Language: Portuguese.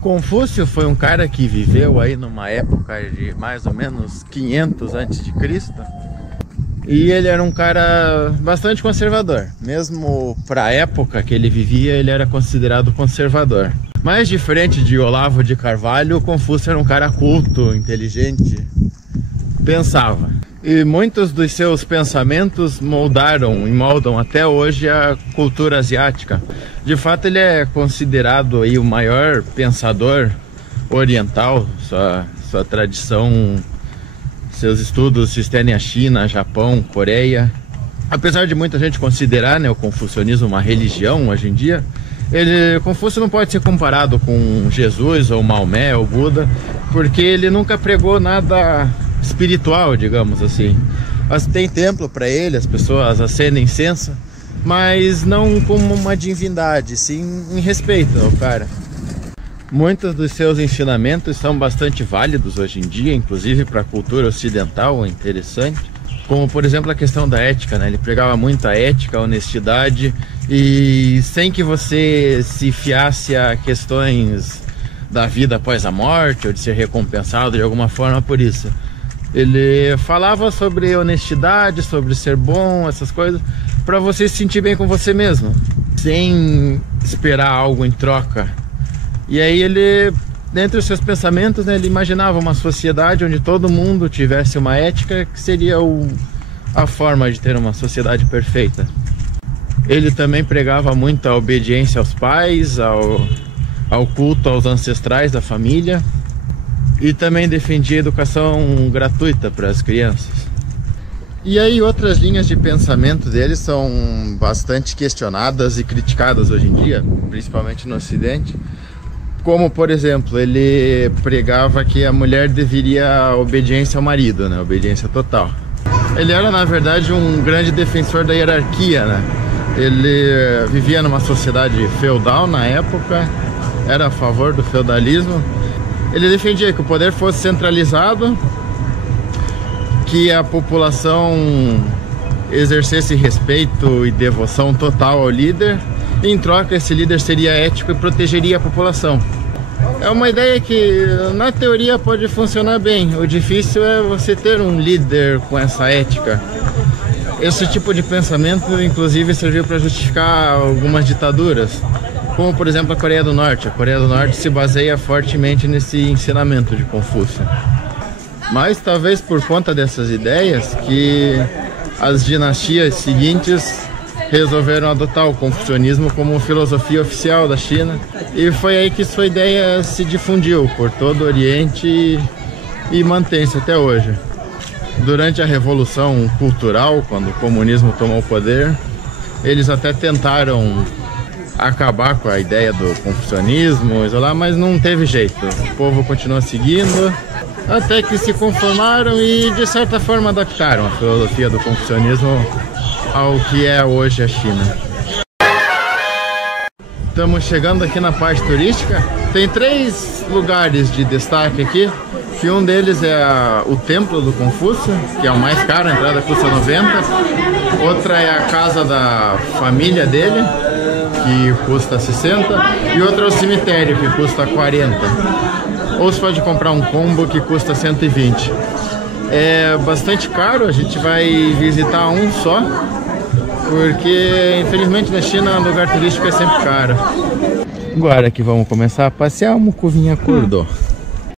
Confúcio foi um cara que viveu aí numa época de mais ou menos 500 a.C. E ele era um cara bastante conservador. Mesmo para a época que ele vivia, ele era considerado conservador. Mas diferente de Olavo de Carvalho, Confúcio era um cara culto, inteligente, pensava. E muitos dos seus pensamentos moldaram e moldam até hoje a cultura asiática. De fato, ele é considerado aí o maior pensador oriental. Sua tradição, seus estudos se estendem à China, Japão, Coreia. Apesar de muita gente considerar, né, o confucionismo uma religião hoje em dia, Confúcio não pode ser comparado com Jesus ou Maomé ou Buda, porque ele nunca pregou nada espiritual, digamos assim. Mas tem templo para ele, as pessoas acendem incenso, mas não como uma divindade, sim em respeito ao cara. Muitos dos seus ensinamentos são bastante válidos hoje em dia, inclusive para a cultura ocidental, é interessante. Como, por exemplo, a questão da ética, né? Ele pregava muito a ética, a honestidade, e sem que você se fiasse a questões da vida após a morte, ou de ser recompensado de alguma forma por isso. Ele falava sobre honestidade, sobre ser bom, essas coisas, para você se sentir bem com você mesmo, sem esperar algo em troca. E aí ele, dentre os seus pensamentos, né, ele imaginava uma sociedade onde todo mundo tivesse uma ética, que seria a forma de ter uma sociedade perfeita. Ele também pregava muito a obediência aos pais, ao culto aos ancestrais da família, e também defendia educação gratuita para as crianças. E aí outras linhas de pensamento dele são bastante questionadas e criticadas hoje em dia, principalmente no Ocidente. Como, por exemplo, ele pregava que a mulher deveria obediência ao marido, né? Obediência total. Ele era, na verdade, um grande defensor da hierarquia, né? Ele vivia numa sociedade feudal na época, era a favor do feudalismo. Ele defendia que o poder fosse centralizado, que a população exercesse respeito e devoção total ao líder, e em troca esse líder seria ético e protegeria a população. É uma ideia que na teoria pode funcionar bem, o difícil é você ter um líder com essa ética. Esse tipo de pensamento inclusive serviu para justificar algumas ditaduras, como por exemplo a Coreia do Norte. A Coreia do Norte se baseia fortemente nesse ensinamento de Confúcio. Mas talvez por conta dessas ideias que as dinastias seguintes resolveram adotar o confucionismo como filosofia oficial da China, e foi aí que sua ideia se difundiu por todo o Oriente e mantém-se até hoje. Durante a Revolução Cultural, quando o comunismo tomou o poder, eles até tentaram acabar com a ideia do confucionismo, isolar, mas não teve jeito. O povo continua seguindo, até que se conformaram e de certa forma adaptaram a filosofia do confucionismo ao que é hoje a China. Estamos chegando aqui na parte turística. Tem 3 lugares de destaque aqui, que um deles é o Templo do Confúcio, que é o mais caro, a entrada custa 90. Outra é a casa da família dele, que custa 60. E outra é o cemitério, que custa 40. Ou você pode comprar um combo que custa 120. É bastante caro, a gente vai visitar um só, porque infelizmente na China o lugar turístico é sempre caro. Agora que vamos começar a passear, Mucuvinha acordou.